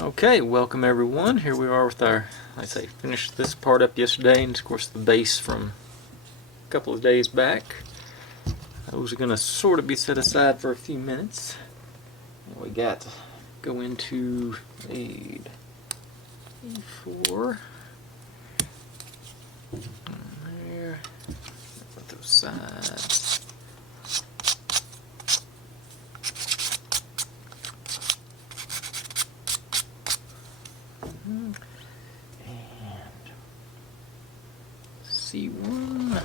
Okay, welcome everyone. Here we are with our, finished this part up yesterday, and of course the base from a couple of days back. Those are going to sort of be set aside for a few minutes. And we got go into aid E4. There. Put those sides. And C1.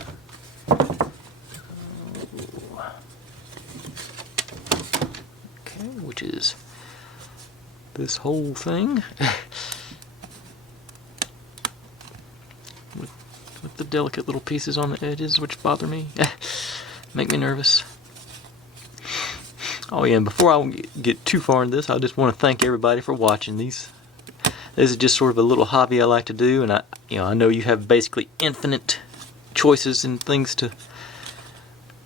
Okay, which is this whole thing with the delicate little pieces on the edges, which bother me, make me nervous. Oh yeah, and before I get too far into this, I just want to thank everybody for watching these. This is just sort of a little hobby I like to do, and I know you have basically infinite choices and things to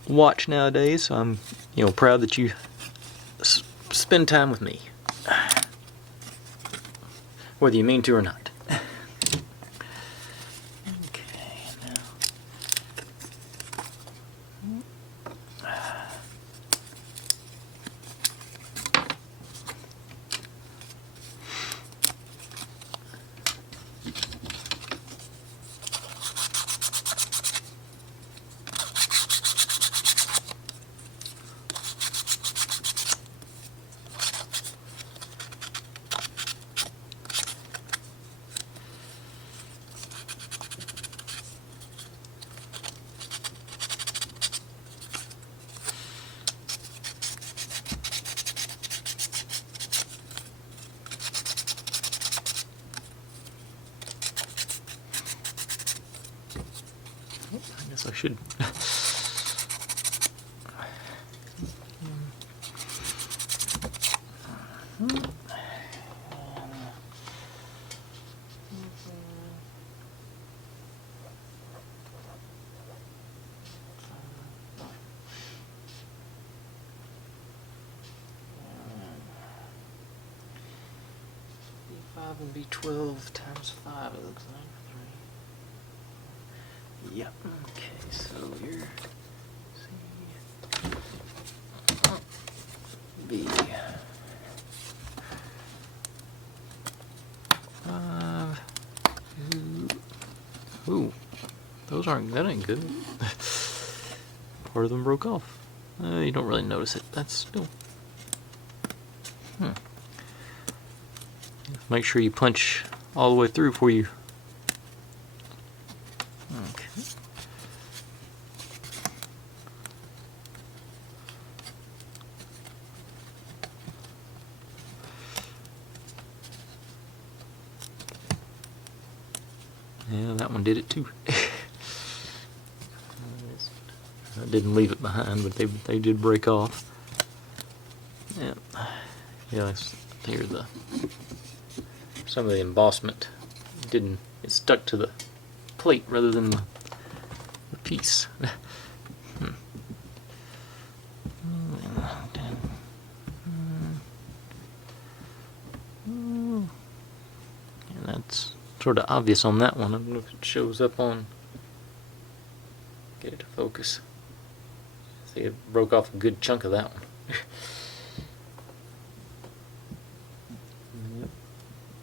watch nowadays. So I'm, proud that you spend time with me, whether you mean to or not. Okay, now. I guess I should. B5 and B12 times 5, it looks like. 3. Yep. Okay, so here, C, B, 5, 2. Ooh, that ain't good. Part of them broke off. You don't really notice it. That's still. Make sure you punch all the way through before you. Okay. Yeah, that one did it too. I didn't leave it behind, but they did break off. Yeah, yeah. Here some of the embossment didn't. It stuck to the plate rather than the piece. And that's sort of obvious on that one. I don't know if it shows up on. Get it to focus. See, it broke off a good chunk of that one. Yep.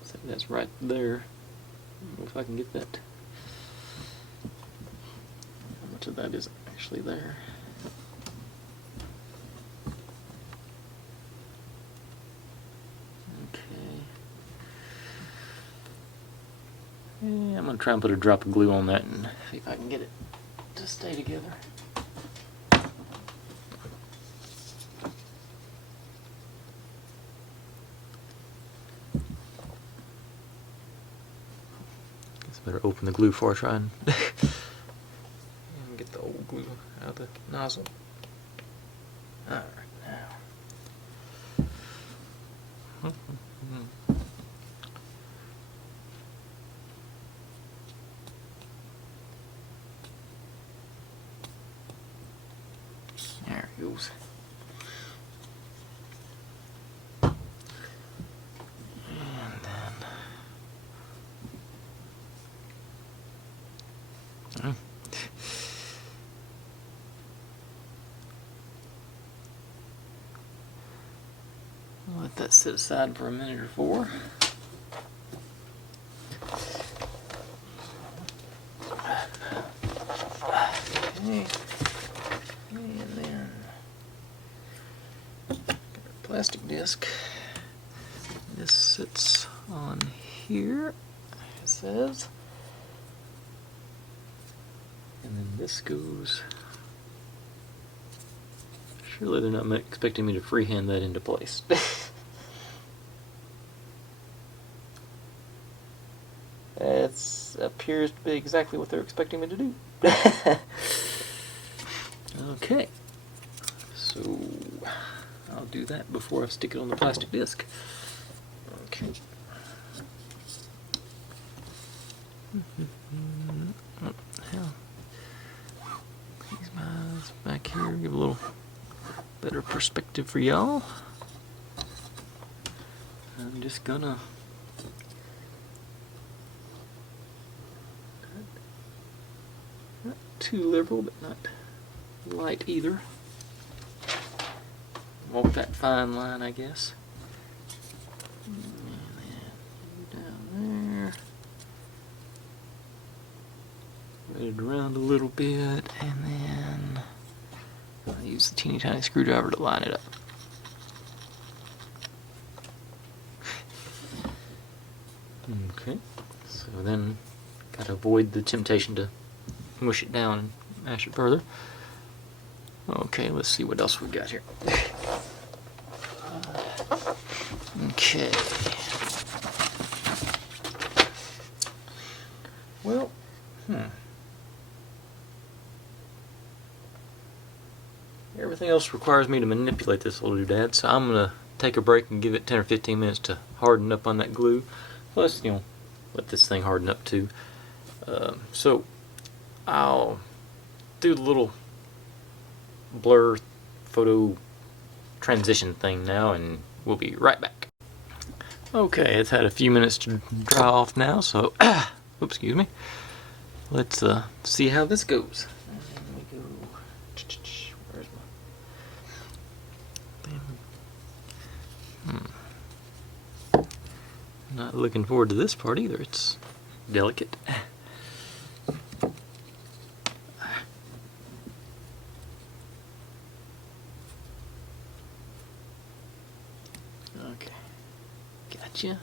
So that's right there. I don't know if I can get that. How much of that is actually there? Okay. Yeah, I'm going to try and put a drop of glue on that and see if I can get it to stay together. Guess I better open the glue before I try and get the old glue out of the nozzle. Alright, now. There it goes. And let that sit aside for a minute or four. Okay. And then got our plastic disc. This sits on here, it says. And then this goes. Surely they're not expecting me to freehand that into place. That appears to be exactly what they're expecting me to do. Okay, so I'll do that before I stick it on the plastic disc. Okay. What the hell? These guys back here give a little better perspective for y'all. I'm just gonna not too liberal, but not light either. Walk that fine line, I guess. And then down there. Wet it around a little bit, and then I'll use the teeny tiny screwdriver to line it up. Okay, so then gotta avoid the temptation to mush it down and mash it further. Okay, let's see what else we got here. Okay. Well, everything else requires me to manipulate this little doodad, so I'm gonna take a break and give it 10 or 15 minutes to harden up on that glue. Plus, you know, let this thing harden up too. So I'll do the little blur photo transition thing now, and we'll be right back. Okay, it's had a few minutes to dry off now, so oops, excuse me. Let's see how this goes. And we go. Where's my? Not looking forward to this part either. It's delicate. Okay, gotcha.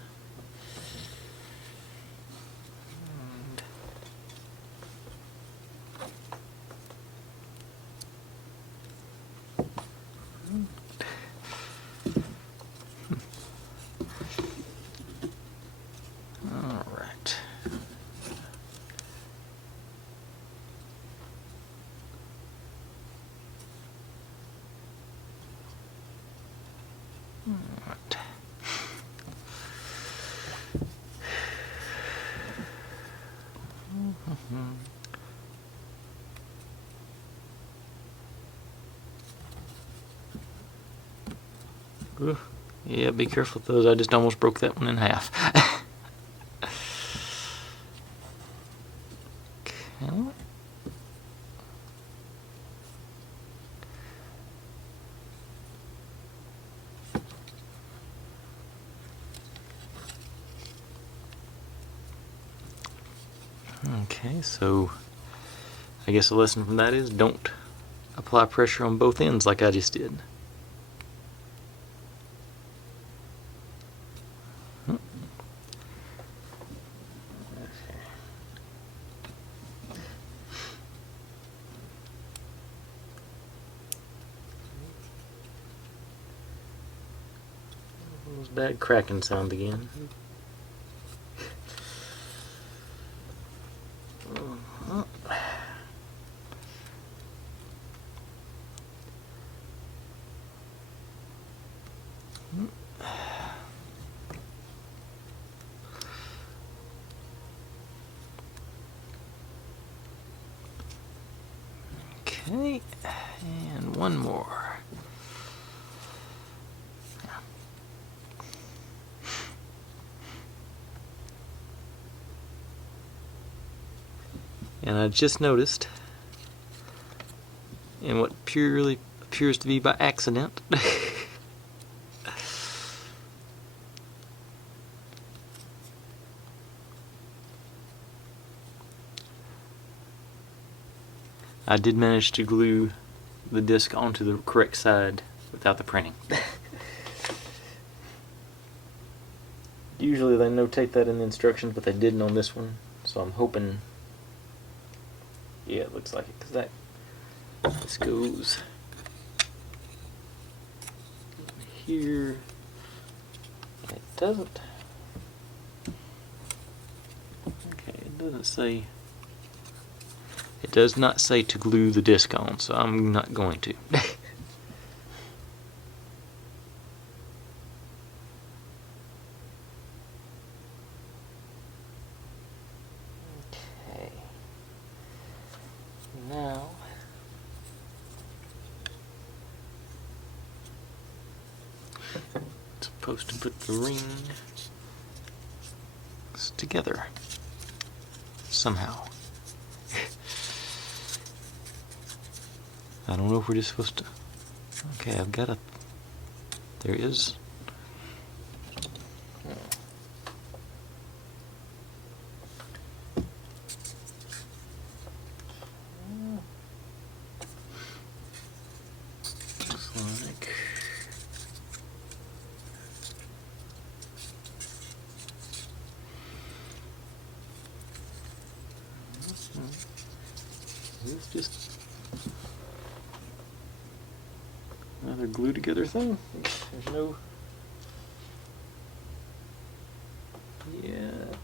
All right. Ooh, yeah, be careful with those. I just almost broke that one in half. Okay. Okay, so I guess the lesson from that is don't apply pressure on both ends like I just did. Those bad cracking sound again. Okay, and one more. And I just noticed, in what purely appears to be by accident, I did manage to glue the disc onto the correct side without the printing. Usually they notate that in the instructions, but they didn't on this one, so I'm hoping. Yeah, it looks like it, because this goes here. It doesn't. Okay, it doesn't say. It does not say to glue the disc on, so I'm not going to. Okay. Now, supposed to put the rings together somehow. I don't know if we're just supposed to. Okay, I've got a. There is. Looks like. It's just another glue together thing. There's no. Yeah.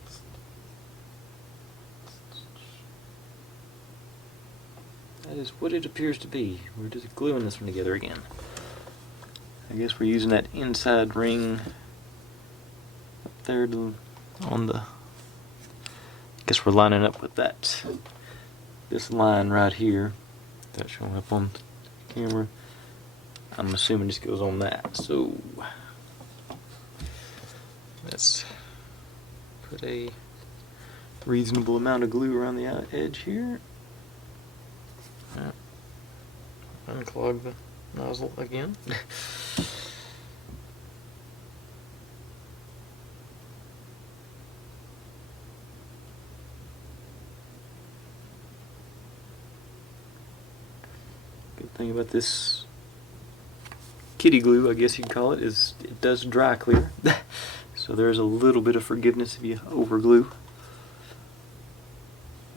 That is what it appears to be. We're just gluing this one together again. I guess we're using that inside ring up there on the. I guess we're lining up with that. This line right here that's showing up on the camera. I'm assuming this goes on that. So let's put a reasonable amount of glue around the edge here. Unclog the nozzle again. Good thing about this kitty glue, I guess you'd call it, is it does dry clear. So there's a little bit of forgiveness if you over glue.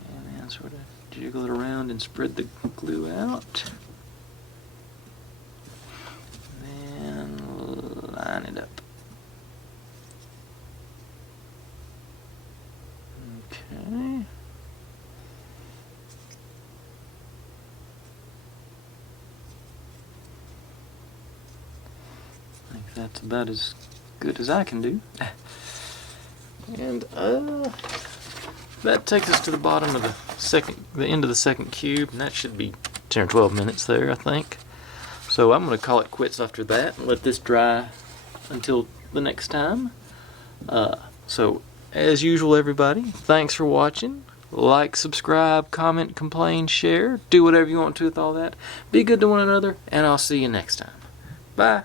And then sort of jiggle it around and spread the glue out. And then line it up. Okay. I think that's about as good as I can do. And that takes us to the bottom of the end of the second cube, and that should be 10 or 12 minutes there, I think. So I'm going to call it quits after that and let this dry until the next time. So as usual, everybody, thanks for watching. Like, subscribe, comment, complain, share, do whatever you want to with all that. Be good to one another, and I'll see you next time. Bye.